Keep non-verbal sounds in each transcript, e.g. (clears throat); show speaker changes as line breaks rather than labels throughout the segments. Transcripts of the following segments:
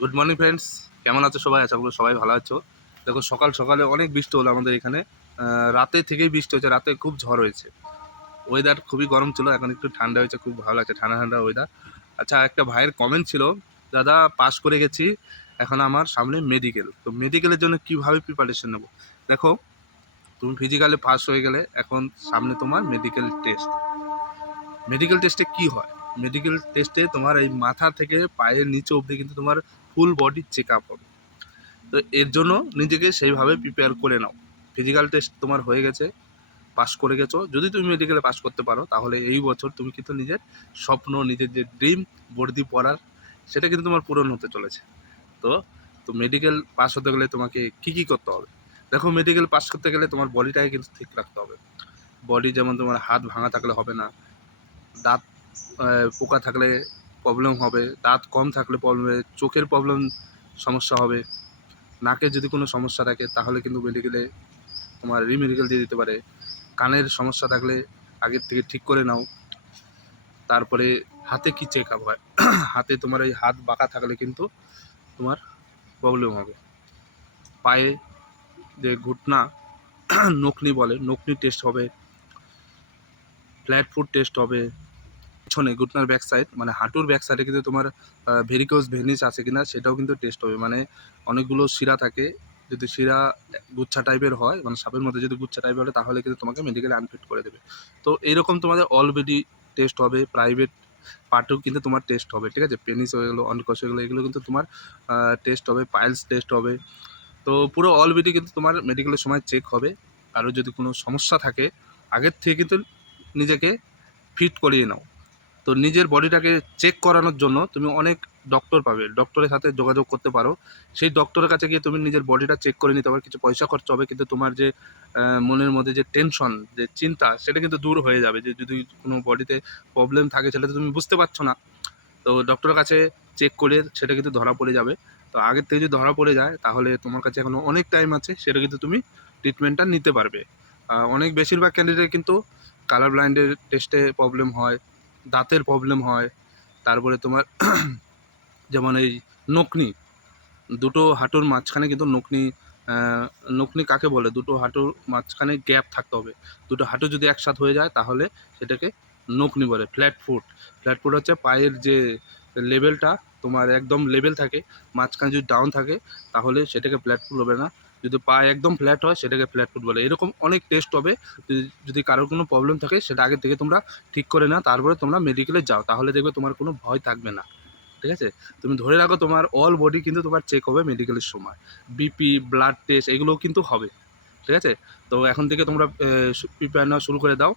Good morning friends কেমন আছো সবাই? আশা করি সবাই ভালো আছো। দেখো, সকাল সকালে অনেক বৃষ্টি হলো আমাদের এখানে। রাতে থেকেই বৃষ্টি হচ্ছে রাতে খুব ঝড় হয়েছে। ওয়েদার খুবই গরম ছিল। এখন একটু ঠান্ডা হয়েছে। খুব ভালো লাগছে। ঠান্ডা ঠান্ডা ওয়েদার আচ্ছা একটা ভাইয়ের কমেন্ট ছিল, দাদা পাস করে গেছি। এখন আমার সামনে মেডিকেল তো মেডিকেলের জন্য কীভাবে প্রিপারেশন নেব? দেখো, তুমি ফিজিক্যালে পাস হয়ে গেলে এখন সামনে তোমার মেডিকেল টেস্ট মেডিকেল টেস্টে কি হয়? মেডিকেল টেস্টে তোমার এই মাথা থেকে পায়ের নিচে অবধি কিন্তু তোমার ফুল বডি চেক আপ হবে। তো এর জন্য নিজেকে সেইভাবে প্রিপেয়ার করে নাও। ফিজিক্যাল টেস্ট তোমার হয়ে গেছে পাস করে গেছো। যদি তুমি মেডিকেলে পাস করতে পারো, তাহলে এই বছর তুমি কিন্তু নিজের স্বপ্ন, নিজের যে ড্রিম বর্দি পড়ার, সেটা কিন্তু তোমার পূরণ হতে চলেছে। তো তো মেডিকেল পাস হতে গেলে তোমাকে কি কি করতে হবে? দেখো মেডিকেল পাস করতে গেলে তোমার বডিটাকে কিন্তু ঠিক রাখতে হবে। বডি যেমন তোমার হাত ভাঙা থাকলে হবে না, দাঁত পোকা থাকলে প্রবলেম হবে, দাঁত কম থাকলে প্রবলেম হবে, চোখের প্রবলেম সমস্যা হবে। নাকের যদি কোনো সমস্যা থাকে, তাহলে কিন্তু মেডিকেলে তোমার রিমেডিকেল দিয়ে দিতে পারে। কানের সমস্যা থাকলে আগের থেকে ঠিক করে নাও। তারপরে হাতে কি চেক আপ হয়? (clears throat) হাতে তোমার এই হাত বাঁকা থাকলে কিন্তু তোমার প্রবলেম হবে। পায়ে যে ঘুটনা (clears throat) নকনি বলে নকনি টেস্ট হবে। ফ্ল্যাট ফুট টেস্ট হবে। পিছনে ঘুটনার ব্যাক সাইড মানে হাঁটুর ব্যাক সাইডে কিন্তু তোমার ভেরিকোজ ভেনিস আছে কিনা সেটাও কিন্তু টেস্ট হবে। মানে অনেকগুলো শিরা থাকে, যদি শিরা গুচ্ছা টাইপের হয় মানে সাপের মধ্যে যদি গুচ্ছা টাইপের হয়, তাহলে কিন্তু তোমাকে মেডিকেলে আনফিট করে দেবে। তো এইরকম তোমাদের অলরেডি টেস্ট হবে প্রাইভেট পার্টেও কিন্তু তোমার টেস্ট হবে, ঠিক আছে? পেনিস হয়ে গেলো অনকস হয়ে গেলো, এগুলো কিন্তু তোমার টেস্ট হবে পাইলস টেস্ট হবে। তো পুরো অলরেডি কিন্তু তোমার মেডিকেলের সময় চেক হবে। আরও যদি কোনো সমস্যা থাকে, আগের থেকে কিন্তু নিজেকে ফিট করিয়ে নাও। তো নিজের বডিটাকে চেক করানোর জন্য তুমি অনেক ডক্টর পাবে। ডক্টরের সাথে যোগাযোগ করতে পারো। সেই ডক্টরের কাছে গিয়ে তুমি নিজের বডিটা চেক করে নিতে পারো। কিছু পয়সা খরচ হবে, কিন্তু তোমার যে মনের মধ্যে যে টেনশন যে চিন্তা, সেটা কিন্তু দূর হয়ে যাবে। যে যদি কোনো বডিতে প্রবলেম থাকে, সেটা তো তুমি বুঝতে পারছ না। তো ডক্টরের কাছে চেক করে সেটা কিন্তু ধরা পড়ে যাবে। তো আগের থেকে যদি ধরা পড়ে যায়, তাহলে তোমার কাছে এখনও অনেক টাইম আছে, সেটা কিন্তু তুমি ট্রিটমেন্টটা নিতে পারবে। অনেক বেশিরভাগ ক্যান্ডিডেট কিন্তু কালার ব্লাইন্ডের টেস্টে প্রবলেম হয়। দাঁতের প্রবলেম হয়, তারপরে তোমার (clears throat) যেমন এই নকনি দুটো হাঁটুর মাঝখানে কিন্তু নকনি নকনি কাকে বলে? দুটো হাঁটুর মাঝখানে গ্যাপ থাকতে হবে। দুটো হাঁটু যদি একসাথে হয়ে যায়, তাহলে সেটাকে নকনি বলে ফ্ল্যাট ফুট ফ্ল্যাট ফুট হচ্ছে পায়ের যে লেভেলটা তোমার একদম লেভেল থাকে, মাঝখানে যদি ডাউন থাকে, তাহলে সেটাকে ফ্ল্যাট ফুট হবে না। যদি পা একদম ফ্ল্যাট হয়, সেটাকে ফ্ল্যাট ফুট বলে। এরকম অনেক টেস্ট হবে। যদি- কারোর কোনো প্রবলেম থাকে, সেটা আগে থেকে তোমরা ঠিক করে না তারপরে তোমরা মেডিকেলে যাও। তাহলে দেখবে তোমার কোনো ভয় থাকবে না। ঠিক আছে? তুমি ধরে রাখো তোমার অল বডি কিন্তু তোমার চেক হবে মেডিকেলের সময়। বিপি ব্লাড টেস্ট এগুলোও কিন্তু হবে। ঠিক আছে? তো এখন থেকে তোমরা প্রিপেয়ার নেওয়া শুরু করে দাও।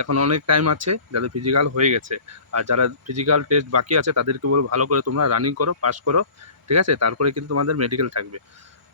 এখন অনেক টাইম আছে, যাদের ফিজিক্যাল হয়ে গেছে। আর যারা ফিজিক্যাল টেস্ট বাকি আছে, তাদেরকে বলো, ভালো করে তোমরা রানিং করো পাস করো। ঠিক আছে? তারপরে কিন্তু তোমাদের মেডিকেল থাকবে।